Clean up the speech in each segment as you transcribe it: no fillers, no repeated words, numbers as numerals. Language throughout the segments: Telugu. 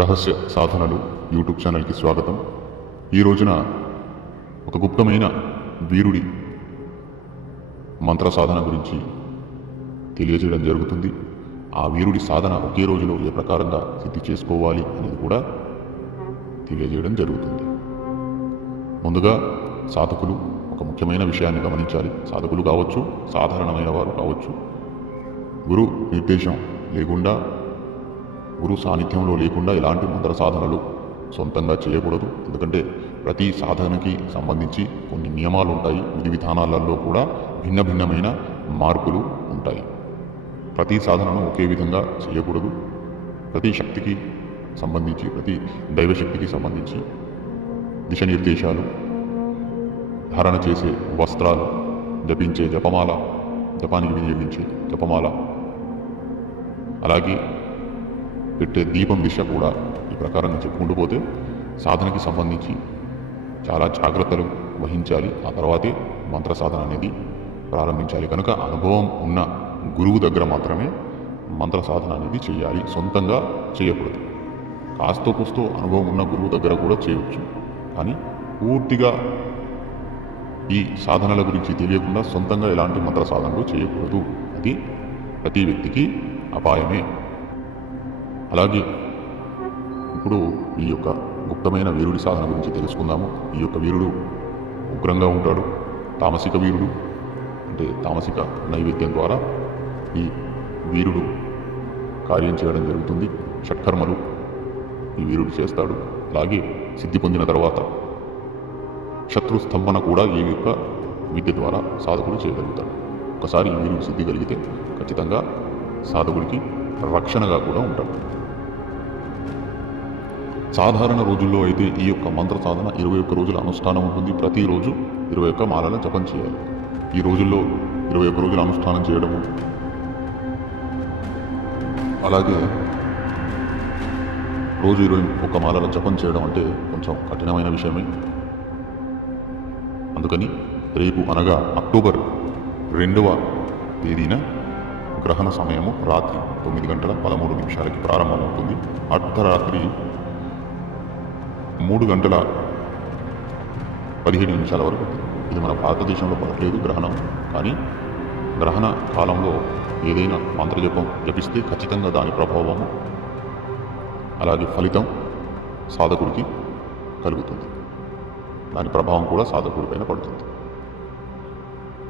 రహస్య సాధనలు యూట్యూబ్ ఛానల్కి స్వాగతం. ఈ రోజున ఒక గుప్తమైన వీరుడి మంత్ర సాధన గురించి తెలియజేయడం జరుగుతుంది. ఆ వీరుడి సాధన ఒకే రోజులో ఏ ప్రకారంగా సిద్ధి చేసుకోవాలి అనేది కూడా తెలియజేయడం జరుగుతుంది. ముందుగా సాధకులు ఒక ముఖ్యమైన విషయాన్ని గమనించాలి. సాధకులు కావచ్చు, సాధారణమైన వారు కావచ్చు, గురు నిర్దేశం లేకుండా, గురు సాన్నిధ్యంలో లేకుండా ఎలాంటి మంత్ర సాధనలు సొంతంగా చేయకూడదు. ఎందుకంటే ప్రతి సాధనకి సంబంధించి కొన్ని నియమాలు ఉంటాయి. విధి విధానాలలో కూడా భిన్న భిన్నమైన మార్పులు ఉంటాయి. ప్రతి సాధనను ఒకే విధంగా చేయకూడదు. ప్రతి శక్తికి సంబంధించి, ప్రతి దైవశక్తికి సంబంధించి దిశనిర్దేశాలు, ధారణ చేసే వస్త్రాలు, జపించే జపమాల, జపానికి వినియోగించే జపమాల, అలాగే పెట్టే దీపం దిశ కూడా ఈ ప్రకారంగా చెప్పుకుంటూ పోతే సాధనకి సంబంధించి చాలా జాగ్రత్తలు వహించాలి. ఆ తర్వాతే మంత్ర సాధన అనేది ప్రారంభించాలి. కనుక అనుభవం ఉన్న గురువు దగ్గర మాత్రమే మంత్ర సాధన అనేది చేయాలి. సొంతంగా చేయకూడదు. కాస్తో కూస్తో అనుభవం ఉన్న గురువు దగ్గర కూడా చేయవచ్చు, కానీ పూర్తిగా ఈ సాధనల గురించి తెలియకుండా సొంతంగా ఎలాంటి మంత్ర సాధనలు చేయకూడదు. అది ప్రతి వ్యక్తికి అపాయమే. అలాగే ఇప్పుడు ఈ యొక్క గుప్తమైన వీరుడి సాధన గురించి తెలుసుకుందాము. ఈ యొక్క వీరుడు ఉగ్రంగా ఉంటాడు. తామసిక వీరుడు, అంటే తామసిక నైవేద్యం ద్వారా ఈ వీరుడు కార్యం చేయడం జరుగుతుంది. షట్కర్మలు ఈ వీరుడు చేస్తాడు. అలాగే సిద్ధి పొందిన తర్వాత శత్రు స్తంభన కూడా ఈ యొక్క విద్య ద్వారా సాధకుడు చేయగలుగుతాడు. ఒకసారి ఈ వీరుడు సిద్ధి కలిగితే ఖచ్చితంగా సాధకుడికి రక్షణగా కూడా ఉంటాడు. సాధారణ రోజుల్లో అయితే ఈ యొక్క మంత్ర సాధన 21 రోజుల అనుష్ఠానం ఉంటుంది. ప్రతిరోజు 21 మాలల జపం చేయాలి. ఈ రోజుల్లో 21 రోజుల అనుష్ఠానం చేయడము, అలాగే రోజు 21 మాలల జపం చేయడం అంటే కొంచెం కఠినమైన విషయమే. అందుకని రేపు అనగా అక్టోబర్ 2వ తేదీన గ్రహణ సమయము రాత్రి 9:13 ప్రారంభమవుతుంది. అర్ధరాత్రి 3:17 వరకు. ఇది మన భారతదేశంలో పడట్లేదు గ్రహణం, కానీ గ్రహణ కాలంలో ఏదైనా మంత్రజపం జపిస్తే ఖచ్చితంగా దాని ప్రభావము, అలాగే ఫలితం సాధకుడికి కలుగుతుంది. దాని ప్రభావం కూడా సాధకుడి పైన పడుతుంది.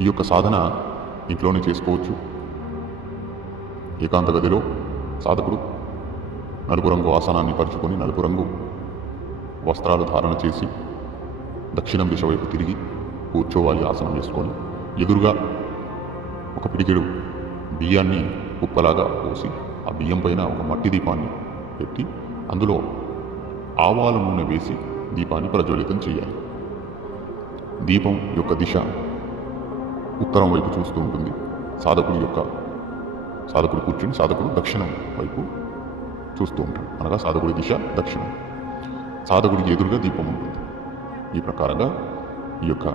ఈ యొక్క సాధన ఇంట్లోనే చేసుకోవచ్చు. ఏకాంత గదిలో సాధకుడు నలుపు రంగు ఆసనాన్ని పరుచుకొని నలుపు రంగు వస్త్రాలు ధారణ చేసి దక్షిణం దిశ వైపు తిరిగి కూర్చోవాలి. ఆసనం వేసుకొని ఎదురుగా ఒక పిడికెడు బియ్యాన్ని కుప్పలాగా పోసి ఆ బియ్యం పైన ఒక మట్టి దీపాన్ని పెట్టి అందులో ఆవాల నూనె వేసి దీపాన్ని ప్రజ్వలితం చేయాలి. దీపం యొక్క దిశ ఉత్తరం వైపు చూస్తూ ఉంటుంది. సాధకుడు కూర్చుని సాధకుడు దక్షిణం వైపు చూస్తూ ఉంటాడు. అనగా సాధకుడి దిశ దక్షిణం. సాధకుడికి ఎదురుగా దీపం ఉంటుంది. ఈ ప్రకారంగా ఈ యొక్క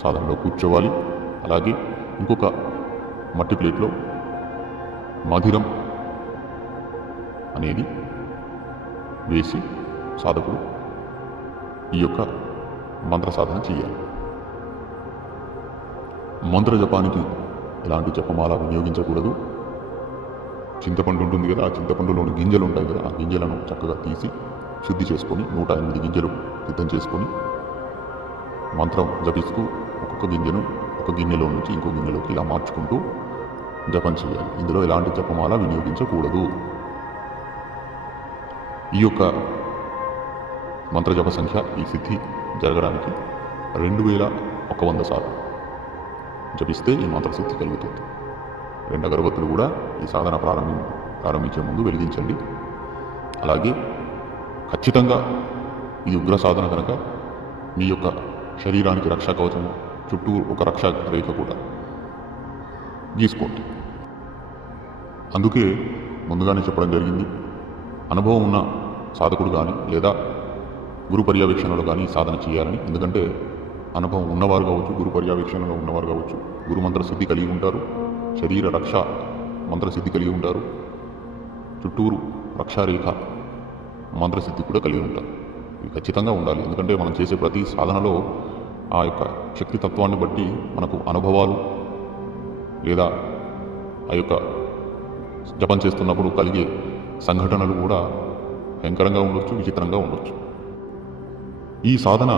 సాధనలో కూర్చోవాలి. అలాగే ఇంకొక మట్టి ప్లేట్లో మధిరం అనేది వేసి సాధకుడు ఈ యొక్క మంత్ర సాధన చేయాలి. మంత్ర జపానికి ఎలాంటి జపమాల వినియోగించకూడదు. చింతపండు ఉంటుంది కదా, ఆ చింతపండులోని గింజలు ఉంటాయి కదా, ఆ గింజలను చక్కగా తీసి శుద్ధి చేసుకొని 108 గింజలు సిద్ధం చేసుకొని మంత్రం జపిస్తూ ఒక్కొక్క గింజను ఒక గిన్నెలో నుంచి ఇంకో గిన్నెలోకి ఇలా మార్చుకుంటూ జపం చేయాలి. ఇందులో ఎలాంటి జపమాల వినియోగించకూడదు. ఈ యొక్క మంత్ర జప సంఖ్య, ఈ సిద్ధి జరగడానికి 2100 సార్లు జపిస్తే ఈ మంత్ర సిద్ధి కలుగుతుంది. 2 అగరబత్తులు కూడా ఈ సాధన ప్రారంభించే ముందు వెలిగించండి. అలాగే ఖచ్చితంగా ఈ ఉగ్ర సాధన కనుక మీ యొక్క శరీరానికి రక్షా కవచము చుట్టూ ఒక రక్షా రేఖ కూడా గీసుకోండి. అందుకే ముందుగానే చెప్పడం జరిగింది, అనుభవం ఉన్న సాధకుడు కానీ లేదా గురు పర్యవేక్షణలో కానీ సాధన చేయాలని. ఎందుకంటే అనుభవం ఉన్నవారు కావచ్చు, గురు పర్యవేక్షణలో ఉన్నవారు కావచ్చు, గురు మంత్ర సిద్ధి కలిగి ఉంటారు, శరీర రక్ష మంత్ర సిద్ధి కలిగి ఉంటారు, చుట్టూరు రక్షారేఖ మంత్రసిద్ధి కూడా కలిగి ఉంటారు. ఇవి ఖచ్చితంగా ఉండాలి. ఎందుకంటే మనం చేసే ప్రతి సాధనలో ఆ యొక్క శక్తి తత్వాన్ని బట్టి మనకు అనుభవాలు లేదా ఆ యొక్క జపం చేస్తున్నప్పుడు కలిగే సంఘటనలు కూడా భయంకరంగా ఉండొచ్చు, విచిత్రంగా ఉండొచ్చు. ఈ సాధన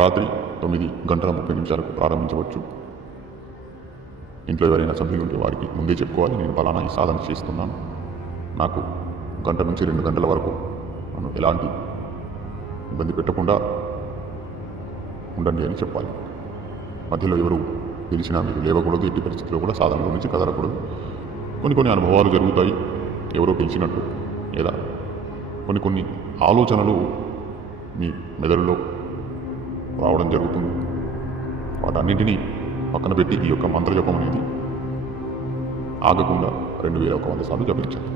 రాత్రి 9:30 ప్రారంభించవచ్చు. ఇంట్లో ఎవరైనా సభ్యులు ఉంటే వారికి ముందే చెప్పుకోవాలి, నేను ఫలానా ఈ సాధన చేస్తున్నాను, నాకు 1 నుంచి 2 గంటల వరకు నన్ను ఎలాంటి ఇబ్బంది పెట్టకుండా ఉండండి అని చెప్పాలి. మధ్యలో ఎవరు తెలిసినా మీరు లేవకూడదు, ఎట్టి పరిస్థితిలో కూడా సాధనలో నుంచి కదలకూడదు. కొన్ని అనుభవాలు జరుగుతాయి, ఎవరో పిలిచినట్టు, లేదా కొన్ని ఆలోచనలు మీ మెదడులో రావడం జరుగుతుంది. వాటన్నింటినీ పక్కన పెట్టి ఈ యొక్క మంత్రజపం అనేది ఆగకుండా 2100 సార్లు జపించాలి.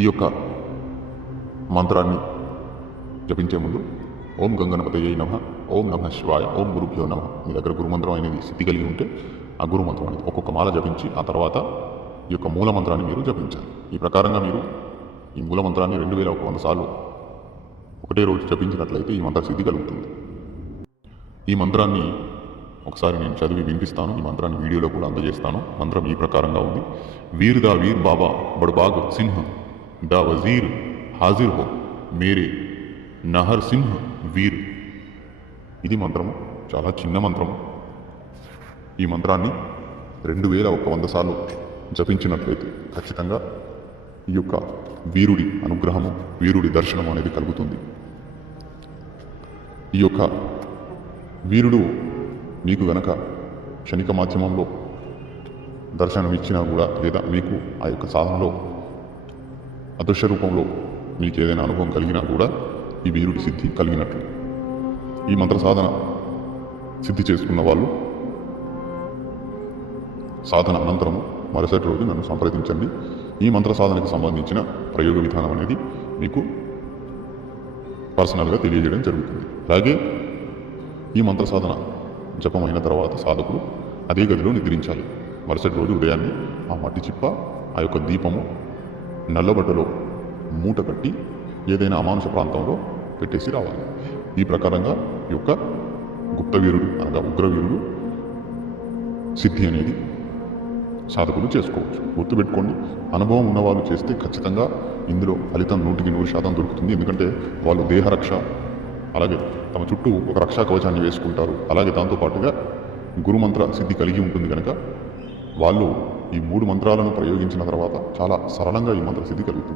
ఈ యొక్క మంత్రాన్ని జపించే ముందు ఓం గంగణపతయే నమః, ఓం నమః శివాయ, ఓం గురుభ్యో నమః. మీ దగ్గర గురుమంత్రం అనేది సిద్ధి కలిగి ఉంటే ఆ గురుమంత్రం అనేది ఒక్కొక్క మాల జపించి ఆ తర్వాత ఈ యొక్క మూలమంత్రాన్ని మీరు జపించాలి. ఈ ప్రకారంగా మీరు ఈ మూలమంత్రాన్ని 2100 సార్లు ఒకటే రోజు జపించినట్లయితే ఈ మంత్ర సిద్ధి కలుగుతుంది. ఈ మంత్రాన్ని ఒకసారి నేను చదివి వినిపిస్తాను. ఈ మంత్రాన్ని వీడియోలో కూడా అందజేస్తాను. మంత్రం ఈ ప్రకారంగా ఉంది. వీర్ దా వీర్ బాబా బడబాగ్ సింహ్ దా వజీర్ హాజిర్ హో మేరే నహర్ సింహ్ వీర్. ఇది మంత్రము, చాలా చిన్న మంత్రము. ఈ మంత్రాన్ని 2100 సార్లు జపించినట్లయితే ఖచ్చితంగా ఈ యొక్క వీరుడి అనుగ్రహము, వీరుడి దర్శనము అనేది కలుగుతుంది. ఈ యొక్క వీరుడు మీకు గనక క్షణిక మాధ్యమంలో దర్శనం ఇచ్చినా కూడా, లేదా మీకు ఆ యొక్క సాధనలో అదృశ్య రూపంలో మీకు ఏదైనా అనుభవం కలిగినా కూడా ఈ వీరుడి సిద్ధి కలిగినట్లు. ఈ మంత్ర సాధన సిద్ధి చేసుకున్న వాళ్ళు సాధన అనంతరము మరుసటి రోజు నన్ను సంప్రదించండి. ఈ మంత్ర సాధనకు సంబంధించిన ప్రయోగ విధానం అనేది మీకు పర్సనల్గా తెలియజేయడం జరుగుతుంది. అలాగే ఈ మంత్ర సాధన జపమైన తర్వాత సాధకుడు అదే గదిలో నిద్రించాలి. మరుసటి రోజు ఉదయాన్నే ఆ మట్టి చిప్ప, ఆ యొక్క దీపము నల్లబట్టలో మూట కట్టి ఏదైనా అమానుష ప్రాంతంలో పెట్టేసి రావాలి. ఈ ప్రకారంగా ఈ యొక్క గుప్తవీరుడు అనగా ఉగ్రవీరుడు సిద్ధి అనేది సాధకులు చేసుకోవచ్చు. గుర్తుపెట్టుకోండి, అనుభవం ఉన్నవాళ్ళు చేస్తే ఖచ్చితంగా ఇందులో ఫలితం 100% దొరుకుతుంది. ఎందుకంటే వాళ్ళు దేహరక్ష, అలాగే తమ చుట్టూ ఒక రక్షా కవచాన్ని వేసుకుంటారు. అలాగే దాంతోపాటుగా గురుమంత్ర సిద్ధి కలిగి ఉంటుంది కనుక వాళ్ళు ఈ 3 మంత్రాలను ప్రయోగించిన తర్వాత చాలా సరళంగా ఈ మంత్ర సిద్ధి కలుగుతుంది.